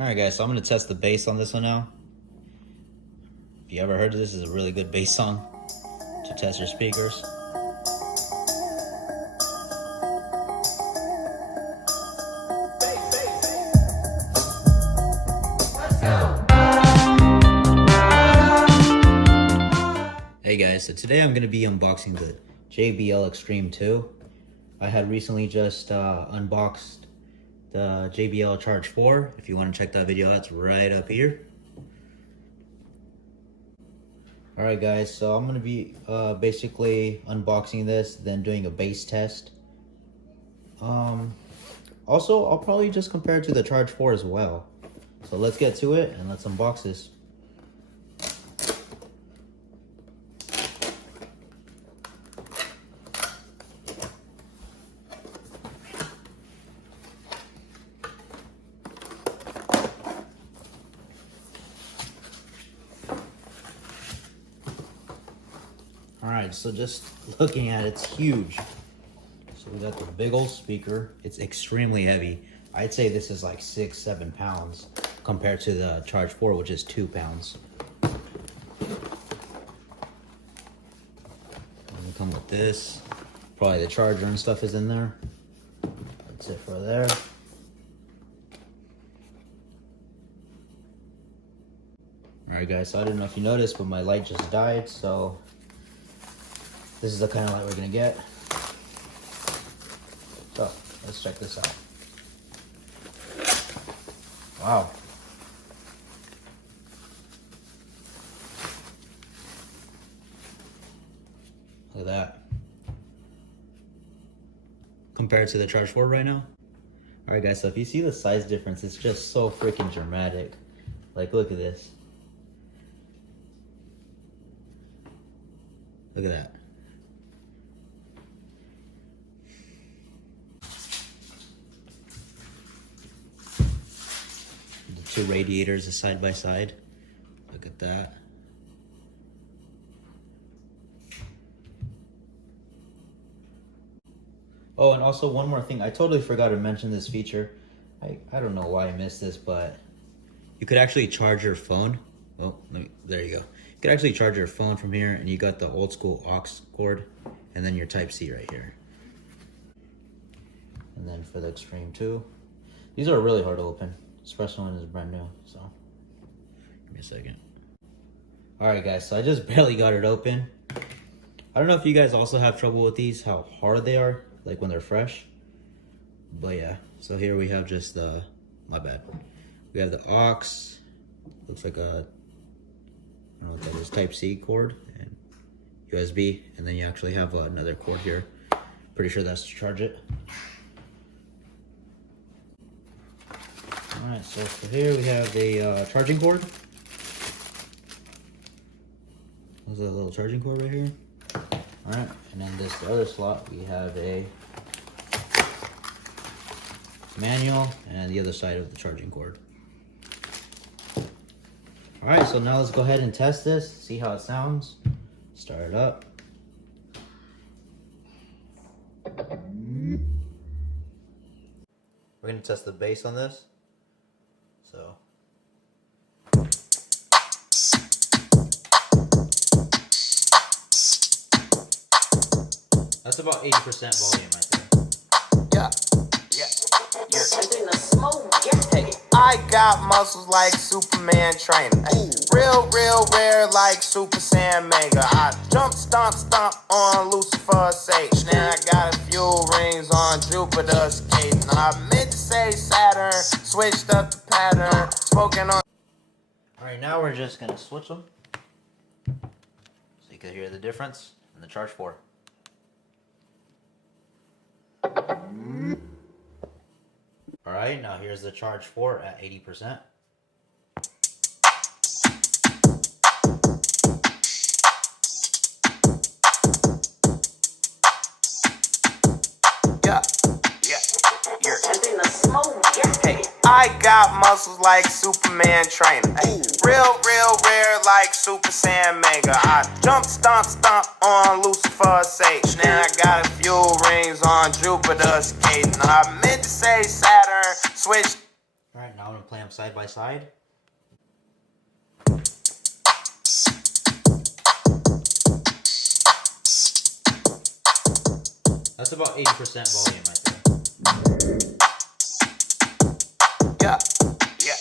Alright guys, so I'm going to test the bass on this one now. If you ever heard of this, is a really good bass song to test your speakers. Hey guys, so today I'm going to be unboxing the JBL Extreme 2. I had recently just unboxed the JBL Charge 4. If you want to check that video, that's right up here. Alright guys, so I'm going to be basically unboxing this, then doing a bass test. Also, I'll probably just compare it to the Charge 4 as well. So let's get to it and let's unbox this. Alright, so just looking at it, it's huge. So we got the big old speaker. It's extremely heavy. I'd say this is like 6-7 pounds compared to the Charge 4, which is 2 pounds. And we come with this. Probably the charger and stuff is in there. That's it for there. Alright guys, so I don't know if you noticed, but my light just died, so this is the kind of light we're gonna get. So let's check this out. Wow. Look at that. Compared to the Charge 4 right now. Alright guys, so if you see the size difference, it's just so freaking dramatic. Like, look at this. Look at that. The two radiators are side by side. Look at that. Oh, and also one more thing. I totally forgot to mention this feature. I don't know why I missed this, but you could actually charge your phone. Oh, there you go. You could actually charge your phone from here, and you got the old school aux cord, and then your Type-C right here. And then for the Extreme 2, these are really hard to open, especially when it's brand new, so give me a second. Alright guys, so I just barely got it open. I don't know if you guys also have trouble with these, how hard they are, like when they're fresh. But yeah, so here we have just the, my bad. We have the aux, looks like a, I don't know what that is, Type-C cord and USB, and then you actually have another cord here. Pretty sure that's to charge it. Alright, so for here we have the charging cord. There's a little charging cord right here. Alright, and then this other slot we have a manual and the other side of the charging cord. Alright, so now let's go ahead and test this, see how it sounds. Start it up. We're going to test the bass on this. So. That's about 80% volume, I think. Yeah. Hey, I got muscles like Superman training. Hey, real rare like Super Saiyan Mega. I jump, stomp on Lucifer's Sage. Now I got a few rings on Jupiter's skating. I meant to say Saturn, switched up the pattern, spoken on. Alright, now we're just gonna switch them. So you can hear the difference in the Charge 4. Alright, now here's the Charge 4 at 80%. Yeah. Hey, I got muscles like Superman training. Hey, real rare like Super Saiyan Mega. I jump, stomp on Lucifer's Sage. Now I got a few rings on Jupiter's skating. I meant to say Saturn, switched. Alright, now I'm gonna play them side by side. That's about 80% volume, I think. Yeah, yeah,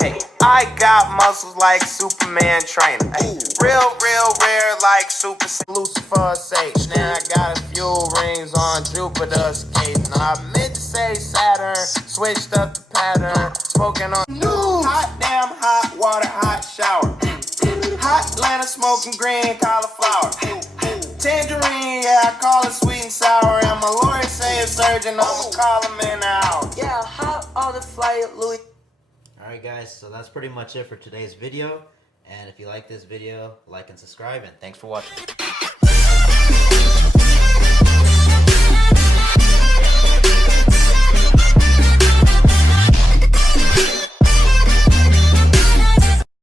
hey, I got muscles like Superman trainer. Hey, real rare like Super Lucifer Sage. Now I got a few rings on Jupiter skating. I meant to say Saturn, switched up the pattern. Smoking on hot damn hot water, hot shower. Hot Atlanta smoking green cauliflower. Tangerine, yeah, I call it sweet and sour. And my lawyer say it's urgent, I'ma call him in an hour. Yeah, hot on the flight, Louis. Alright guys, so that's pretty much it for today's video. And if you like this video, like and subscribe, and thanks for watching.